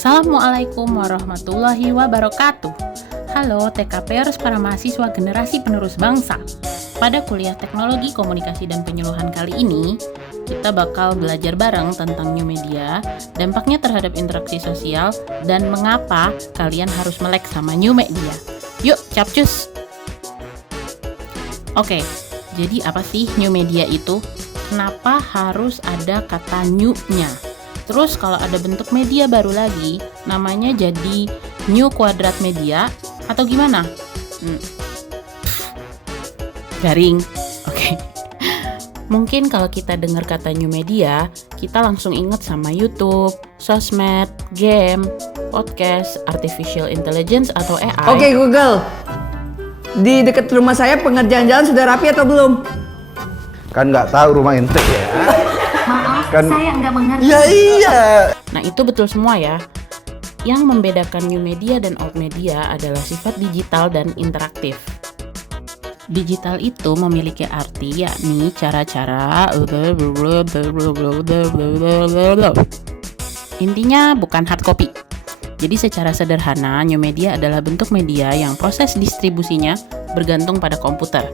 Assalamualaikum warahmatullahi wabarakatuh. Halo TKPers para mahasiswa generasi penerus bangsa. Pada kuliah teknologi komunikasi dan penyuluhan kali ini, kita bakal belajar bareng tentang new media, dampaknya terhadap interaksi sosial, dan mengapa kalian harus melek sama new media. Yuk, capcus! Oke, jadi apa sih new media itu? Kenapa harus ada kata new-nya? Terus kalau ada bentuk media baru lagi, namanya jadi new kuadrat media atau gimana? Garing. Oke. Mungkin kalau kita dengar kata new media, kita langsung ingat sama YouTube, sosmed, game, podcast, artificial intelligence atau AI. Oke Google, di dekat rumah saya pengerjaan jalan sudah rapi atau belum? Kan nggak tahu rumah ente ya. Maaf, Kan- saya nggak mengerti. Ya iya. Nah, itu betul semua ya. Yang membedakan new media dan old media adalah sifat digital dan interaktif. Digital itu memiliki arti yakni cara-cara intinya bukan hard copy. Jadi secara sederhana, new media adalah bentuk media yang proses distribusinya bergantung pada komputer.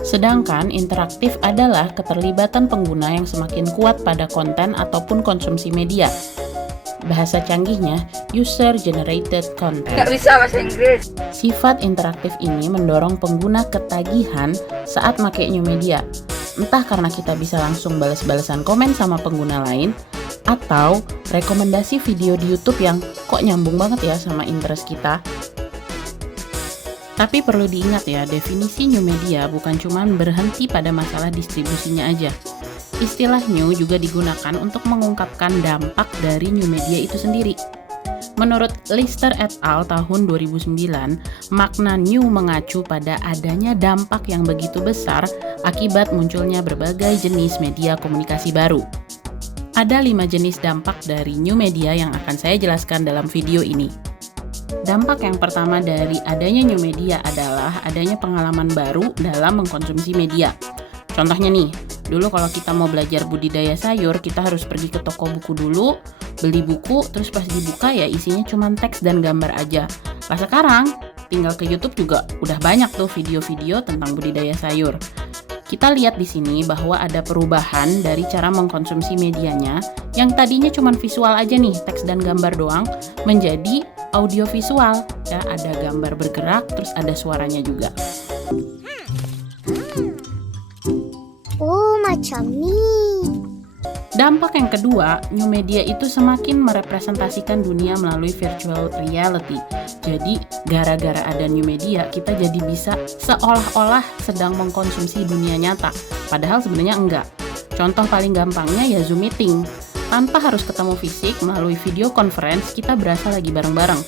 Sedangkan interaktif adalah keterlibatan pengguna yang semakin kuat pada konten ataupun konsumsi media. Bahasa canggihnya, user-generated content. Nggak bisa bahasa Inggris. Sifat interaktif ini mendorong pengguna ketagihan saat pakai new media. Entah karena kita bisa langsung balas-balasan komen sama pengguna lain, atau rekomendasi video di YouTube yang kok nyambung banget ya sama interest kita. Tapi perlu diingat ya, definisi new media bukan cuma berhenti pada masalah distribusinya aja. Istilah new juga digunakan untuk mengungkapkan dampak dari new media itu sendiri. Menurut Lister et al. Tahun 2009, makna new mengacu pada adanya dampak yang begitu besar akibat munculnya berbagai jenis media komunikasi baru. Ada 5 jenis dampak dari new media yang akan saya jelaskan dalam video ini. Dampak yang pertama dari adanya new media adalah adanya pengalaman baru dalam mengkonsumsi media. Contohnya nih, dulu kalau kita mau belajar budidaya sayur, kita harus pergi ke toko buku dulu, beli buku, terus pas dibuka ya isinya cuma teks dan gambar aja. Nah sekarang, tinggal ke YouTube juga udah banyak tuh video-video tentang budidaya sayur. Kita lihat di sini bahwa ada perubahan dari cara mengkonsumsi medianya yang tadinya cuma visual aja nih, teks dan gambar doang, menjadi audiovisual. Ya, ada gambar bergerak, terus ada suaranya juga. Oh, macam nih. Dampak yang kedua, new media itu semakin merepresentasikan dunia melalui virtual reality. Jadi, gara-gara ada new media, kita jadi bisa seolah-olah sedang mengkonsumsi dunia nyata. Padahal sebenarnya enggak. Contoh paling gampangnya ya Zoom meeting. Tanpa harus ketemu fisik, melalui video conference, kita berasa lagi bareng-bareng.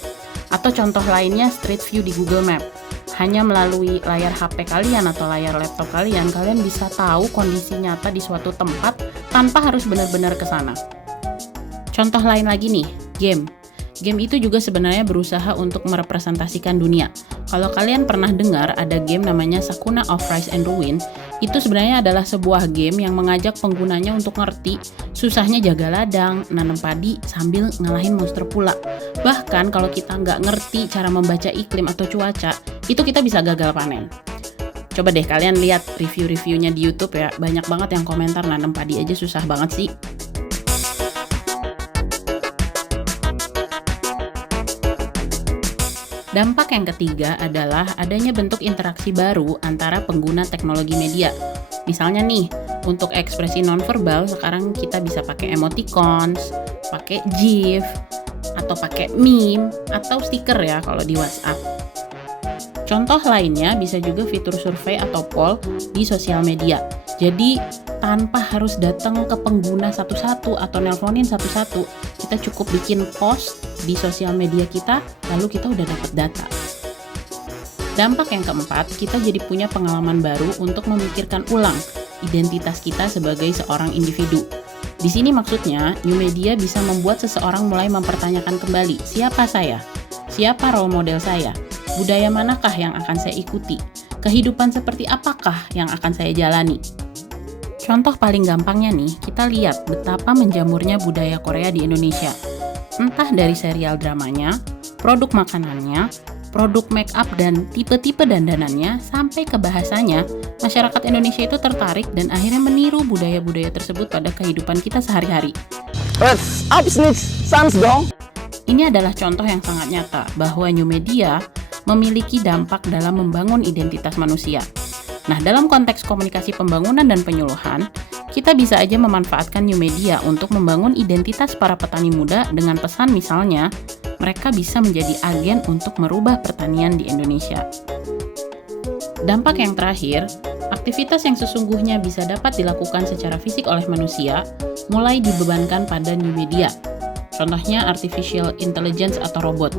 Atau contoh lainnya Street View di Google Map. Hanya melalui layar HP kalian atau layar laptop kalian bisa tahu kondisi nyata di suatu tempat tanpa harus benar-benar ke sana. Contoh lain lagi nih, game. Game itu juga sebenarnya berusaha untuk merepresentasikan dunia. Kalau kalian pernah dengar ada game namanya Sakuna of Rise and Ruin, itu sebenarnya adalah sebuah game yang mengajak penggunanya untuk ngerti susahnya jaga ladang, nanam padi, sambil ngalahin monster pula. Bahkan kalau kita nggak ngerti cara membaca iklim atau cuaca, itu kita bisa gagal panen. Coba deh kalian lihat review-reviewnya di YouTube ya, banyak banget yang komentar nanam padi aja susah banget sih. Dampak yang ketiga adalah adanya bentuk interaksi baru antara pengguna teknologi media. Misalnya nih, untuk ekspresi nonverbal sekarang kita bisa pakai emoticons, pakai GIF, atau pakai meme, atau stiker ya kalau di WhatsApp. Contoh lainnya bisa juga fitur survei atau poll di sosial media. Jadi tanpa harus datang ke pengguna satu-satu atau nelponin satu-satu, kita cukup bikin post di sosial media kita, lalu kita udah dapat data. Dampak yang keempat, kita jadi punya pengalaman baru untuk memikirkan ulang identitas kita sebagai seorang individu. Di sini maksudnya, new media bisa membuat seseorang mulai mempertanyakan kembali, siapa saya? Siapa role model saya? Budaya manakah yang akan saya ikuti? Kehidupan seperti apakah yang akan saya jalani? Contoh paling gampangnya nih, kita lihat betapa menjamurnya budaya Korea di Indonesia. Entah dari serial dramanya, produk makanannya, produk make up dan tipe-tipe dandanannya, sampai ke bahasanya, masyarakat Indonesia itu tertarik dan akhirnya meniru budaya-budaya tersebut pada kehidupan kita sehari-hari. Abis nih, sans dong. Ini adalah contoh yang sangat nyata bahwa new media memiliki dampak dalam membangun identitas manusia. Nah, dalam konteks komunikasi pembangunan dan penyuluhan, kita bisa aja memanfaatkan new media untuk membangun identitas para petani muda dengan pesan misalnya, mereka bisa menjadi agen untuk merubah pertanian di Indonesia. Dampak yang terakhir, aktivitas yang sesungguhnya bisa dapat dilakukan secara fisik oleh manusia mulai dibebankan pada new media. Contohnya artificial intelligence atau robot.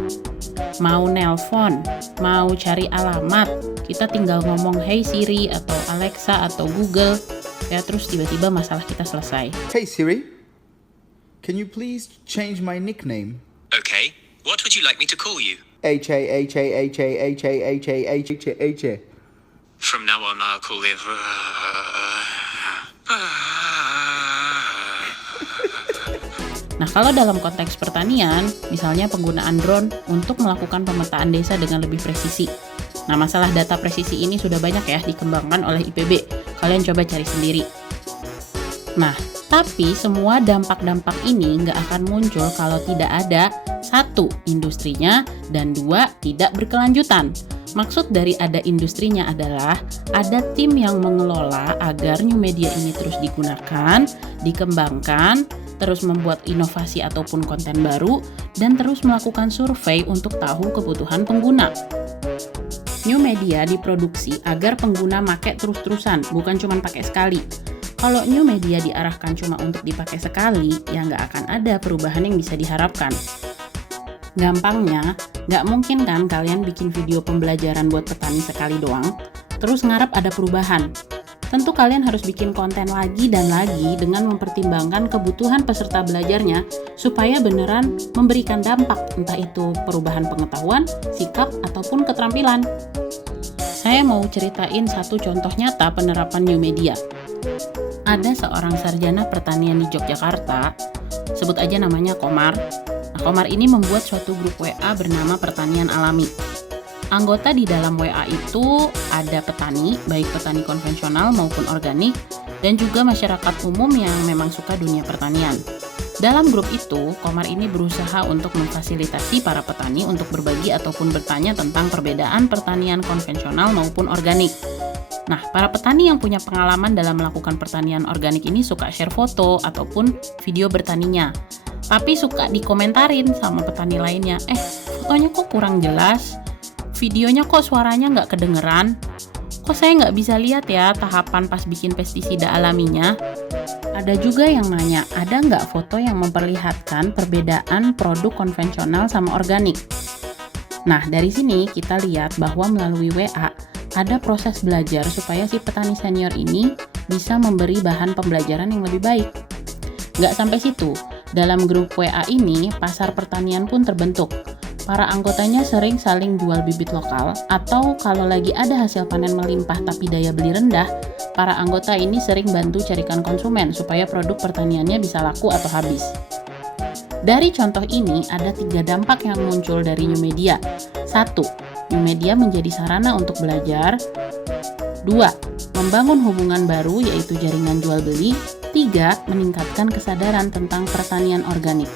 Mau nelpon, mau cari alamat, kita tinggal ngomong hey Siri atau Alexa atau Google, ya terus tiba-tiba masalah kita selesai. Hey Siri, can you please change my nickname? Okay, what would you like me to call you? H-A-H-A-H-A-H-A-H-A-H-A. From now on, I'll call you. Nah, kalau dalam konteks pertanian, misalnya penggunaan drone untuk melakukan pemetaan desa dengan lebih presisi. Nah, masalah data presisi ini sudah banyak ya dikembangkan oleh IPB. Kalian coba cari sendiri. Nah, tapi semua dampak-dampak ini nggak akan muncul kalau tidak ada 1. Industrinya, dan 2. Tidak berkelanjutan. Maksud dari ada industrinya adalah ada tim yang mengelola agar new media ini terus digunakan, dikembangkan, terus membuat inovasi ataupun konten baru, dan terus melakukan survei untuk tahu kebutuhan pengguna. New media diproduksi agar pengguna make terus-terusan, bukan cuma pakai sekali. Kalau new media diarahkan cuma untuk dipakai sekali, ya nggak akan ada perubahan yang bisa diharapkan. Gampangnya, nggak mungkin kan kalian bikin video pembelajaran buat petani sekali doang, terus ngarep ada perubahan. Tentu kalian harus bikin konten lagi dan lagi dengan mempertimbangkan kebutuhan peserta belajarnya supaya beneran memberikan dampak, entah itu perubahan pengetahuan, sikap, ataupun keterampilan. Saya mau ceritain satu contoh nyata penerapan new media. Ada seorang sarjana pertanian di Yogyakarta, sebut aja namanya Komar. Nah, Komar ini membuat suatu grup WA bernama Pertanian Alami. Anggota di dalam WA itu ada petani, baik petani konvensional maupun organik, dan juga masyarakat umum yang memang suka dunia pertanian. Dalam grup itu, Komar ini berusaha untuk memfasilitasi para petani untuk berbagi ataupun bertanya tentang perbedaan pertanian konvensional maupun organik. Nah, para petani yang punya pengalaman dalam melakukan pertanian organik ini suka share foto ataupun video bertaninya. Tapi suka dikomentarin sama petani lainnya, fotonya kok kurang jelas? Videonya kok suaranya nggak kedengeran? Kok saya nggak bisa lihat ya tahapan pas bikin pestisida alaminya? Ada juga yang nanya, ada nggak foto yang memperlihatkan perbedaan produk konvensional sama organik? Nah, dari sini kita lihat bahwa melalui WA ada proses belajar supaya si petani senior ini bisa memberi bahan pembelajaran yang lebih baik. Nggak sampai situ, dalam grup WA ini pasar pertanian pun terbentuk. Para anggotanya sering saling jual bibit lokal, atau kalau lagi ada hasil panen melimpah tapi daya beli rendah, para anggota ini sering bantu carikan konsumen supaya produk pertaniannya bisa laku atau habis. Dari contoh ini, ada 3 dampak yang muncul dari new media. 1. New media menjadi sarana untuk belajar. 2. Membangun hubungan baru yaitu jaringan jual beli. 3. Meningkatkan kesadaran tentang pertanian organik.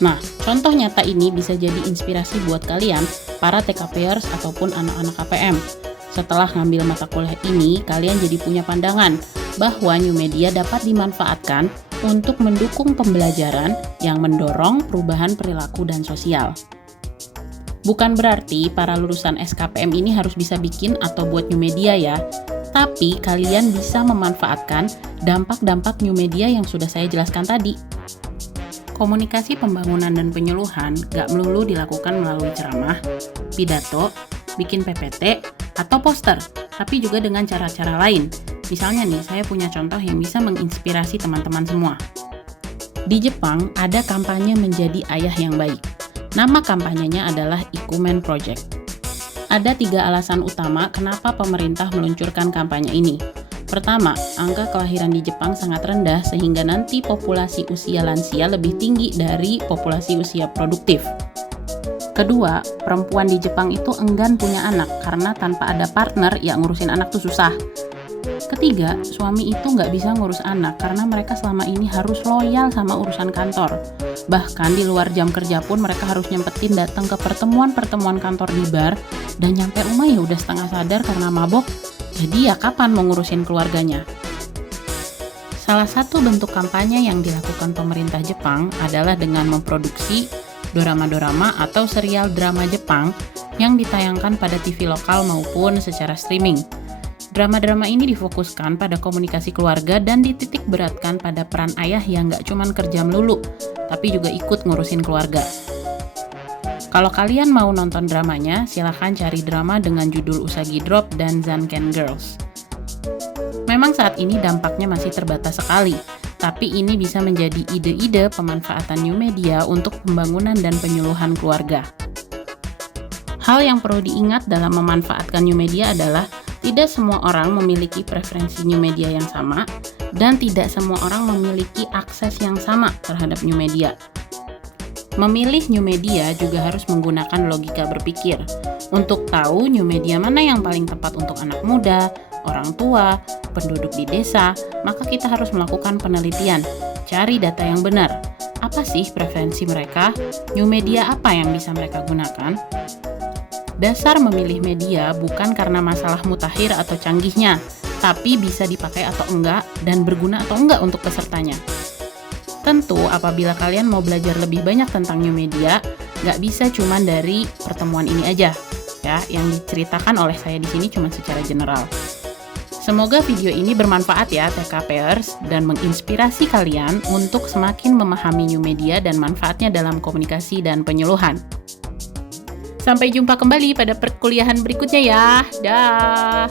Nah, contoh nyata ini bisa jadi inspirasi buat kalian, para TKPers ataupun anak-anak KPM. Setelah ngambil mata kuliah ini, kalian jadi punya pandangan bahwa new media dapat dimanfaatkan untuk mendukung pembelajaran yang mendorong perubahan perilaku dan sosial. Bukan berarti para lulusan SKPM ini harus bisa bikin atau buat new media ya, tapi kalian bisa memanfaatkan dampak-dampak new media yang sudah saya jelaskan tadi. Komunikasi pembangunan dan penyuluhan gak melulu dilakukan melalui ceramah, pidato, bikin PPT, atau poster, tapi juga dengan cara-cara lain. Misalnya nih, saya punya contoh yang bisa menginspirasi teman-teman semua. Di Jepang, ada kampanye menjadi ayah yang baik. Nama kampanyenya adalah Ikumen Project. Ada 3 alasan utama kenapa pemerintah meluncurkan kampanye ini. Pertama, angka kelahiran di Jepang sangat rendah sehingga nanti populasi usia lansia lebih tinggi dari populasi usia produktif. Kedua, perempuan di Jepang itu enggan punya anak karena tanpa ada partner yang ngurusin anak tuh susah. Ketiga, suami itu nggak bisa ngurus anak karena mereka selama ini harus loyal sama urusan kantor. Bahkan di luar jam kerja pun mereka harus nyempetin datang ke pertemuan-pertemuan kantor di bar, dan nyampe rumah ya udah setengah sadar karena mabok. Jadi ya kapan mau ngurusin keluarganya? Salah satu bentuk kampanye yang dilakukan pemerintah Jepang adalah dengan memproduksi dorama-dorama atau serial drama Jepang yang ditayangkan pada TV lokal maupun secara streaming. Drama-drama ini difokuskan pada komunikasi keluarga dan dititik beratkan pada peran ayah yang nggak cuman kerja melulu, tapi juga ikut ngurusin keluarga. Kalau kalian mau nonton dramanya, silahkan cari drama dengan judul Usagi Drop dan Zanken Girls. Memang saat ini dampaknya masih terbatas sekali, tapi ini bisa menjadi ide-ide pemanfaatan new media untuk pembangunan dan penyuluhan keluarga. Hal yang perlu diingat dalam memanfaatkan new media adalah tidak semua orang memiliki preferensi new media yang sama, dan tidak semua orang memiliki akses yang sama terhadap new media. Memilih new media juga harus menggunakan logika berpikir. Untuk tahu new media mana yang paling tepat untuk anak muda, orang tua, penduduk di desa, maka kita harus melakukan penelitian. Cari data yang benar. Apa sih preferensi mereka? New media apa yang bisa mereka gunakan? Dasar memilih media bukan karena masalah mutakhir atau canggihnya, tapi bisa dipakai atau enggak dan berguna atau enggak untuk pesertanya. Tentu, apabila kalian mau belajar lebih banyak tentang new media, nggak bisa cuma dari pertemuan ini aja, ya. Yang diceritakan oleh saya di sini cuma secara general. Semoga video ini bermanfaat ya TKPers dan menginspirasi kalian untuk semakin memahami new media dan manfaatnya dalam komunikasi dan penyuluhan. Sampai jumpa kembali pada perkuliahan berikutnya ya. Dah.